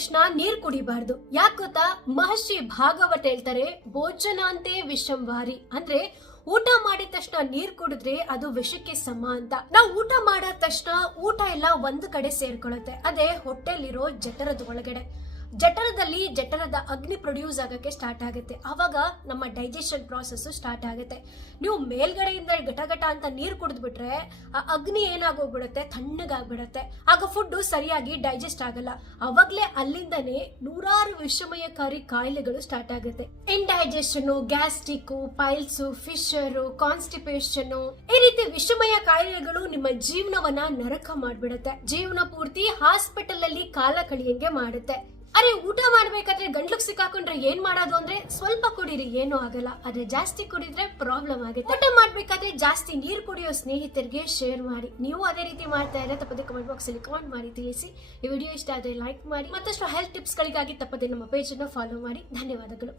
ತಕ್ಷಣ ನೀರ್ ಕುಡಿಬಾರ್ದು. ಯಾಕೆ ಗೊತ್ತಾ? ಮಹರ್ಷಿ ಭಾಗವತ ಹೇಳ್ತಾರೆ, ಭೋಜನಾಂತೆ ವಿಷಂವಾರಿ ಅಂದ್ರೆ ಊಟ ಮಾಡಿದ ತಕ್ಷಣ ನೀರ್ ಕುಡಿದ್ರೆ ಅದು ವಿಷಕ್ಕೆ ಸಮ ಅಂತ. ನಾವು ಊಟ ಮಾಡಿದ ತಕ್ಷಣ ಊಟ ಎಲ್ಲ ಒಂದು ಕಡೆ ಸೇರ್ಕೊಳ್ಳುತ್ತೆ. ಅದೇ ಹೊಟ್ಟೆಲಿರೋ ಜಠರದ ಒಳಗಡೆ, ಜಠರದ ಅಗ್ನಿ ಪ್ರೊಡ್ಯೂಸ್ ಆಗಕ್ಕೆ ಸ್ಟಾರ್ಟ್ ಆಗುತ್ತೆ. ಆವಾಗ ನಮ್ಮ ಡೈಜೆಷನ್ ಪ್ರಾಸೆಸ್ ಸ್ಟಾರ್ಟ್ ಆಗುತ್ತೆ. ನೀವು ಮೇಲ್ಗಡೆಯಿಂದ ಗಟ ಅಂತ ನೀರು ಕುಡಿದ್ಬಿಟ್ರೆ ಆ ಅಗ್ನಿ ಏನಾಗೋಗ್ಬಿಡುತ್ತೆ, ತಣ್ಣಗಾಗ್ಬಿಡುತ್ತೆ. ಆಗ ಫುಡ್ ಸರಿಯಾಗಿ ಡೈಜೆಸ್ಟ್ ಆಗಲ್ಲ. ಅವಾಗ್ಲೇ ಅಲ್ಲಿಂದನೇ ನೂರಾರು ವಿಷಮಯಕಾರಿ ಕಾಯಿಲೆಗಳು ಸ್ಟಾರ್ಟ್ ಆಗುತ್ತೆ. Indigestion, gastric, piles, Fisher, constipation, ಈ ರೀತಿ ವಿಷಮಯ ಕಾಯಿಲೆಗಳು ನಿಮ್ಮ ಜೀವನವನ್ನ ನರಕ ಮಾಡ್ಬಿಡುತ್ತೆ. ಜೀವನ ಪೂರ್ತಿ ಹಾಸ್ಪಿಟಲ್ ಅಲ್ಲಿ ಕಾಲ ಕಳಿಯಂಗೆ ಮಾಡುತ್ತೆ. ಅರೆ, ಊಟ ಮಾಡ್ಬೇಕಾದ್ರೆ ಗಂಟ್ಲಿಗೆ ಸಿಕ್ಕಾಕೊಂಡ್ರೆ ಏನ್ ಮಾಡೋದು ಅಂದ್ರೆ ಸ್ವಲ್ಪ ಕುಡೀರಿ, ಏನೂ ಆಗಲ್ಲ. ಆದ್ರೆ ಜಾಸ್ತಿ ಕುಡಿದ್ರೆ ಪ್ರಾಬ್ಲಮ್ ಆಗುತ್ತೆ. ಊಟ ಮಾಡ್ಬೇಕಾದ್ರೆ ಜಾಸ್ತಿ ನೀರು ಕುಡಿಯೋ ಸ್ನೇಹಿತರಿಗೆ ಶೇರ್ ಮಾಡಿ. ನೀವು ಅದೇ ರೀತಿ ಮಾಡ್ತಾ ಇದ್ರೆ ತಪ್ಪದೆ ಕಮೆಂಟ್ ಬಾಕ್ಸ್ ಅಲ್ಲಿ ಕಮೆಂಟ್ ಮಾಡಿ ತಿಳಿಸಿ. ಈ ವಿಡಿಯೋ ಇಷ್ಟ ಆದ್ರೆ ಲೈಕ್ ಮಾಡಿ. ಮತ್ತಷ್ಟು ಹೆಲ್ತ್ ಟಿಪ್ಸ್ ಗಳಿಗಾಗಿ ತಪ್ಪದೆ ನಮ್ಮ ಪೇಜ್ ಅನ್ನು ಫಾಲೋ ಮಾಡಿ. ಧನ್ಯವಾದಗಳು.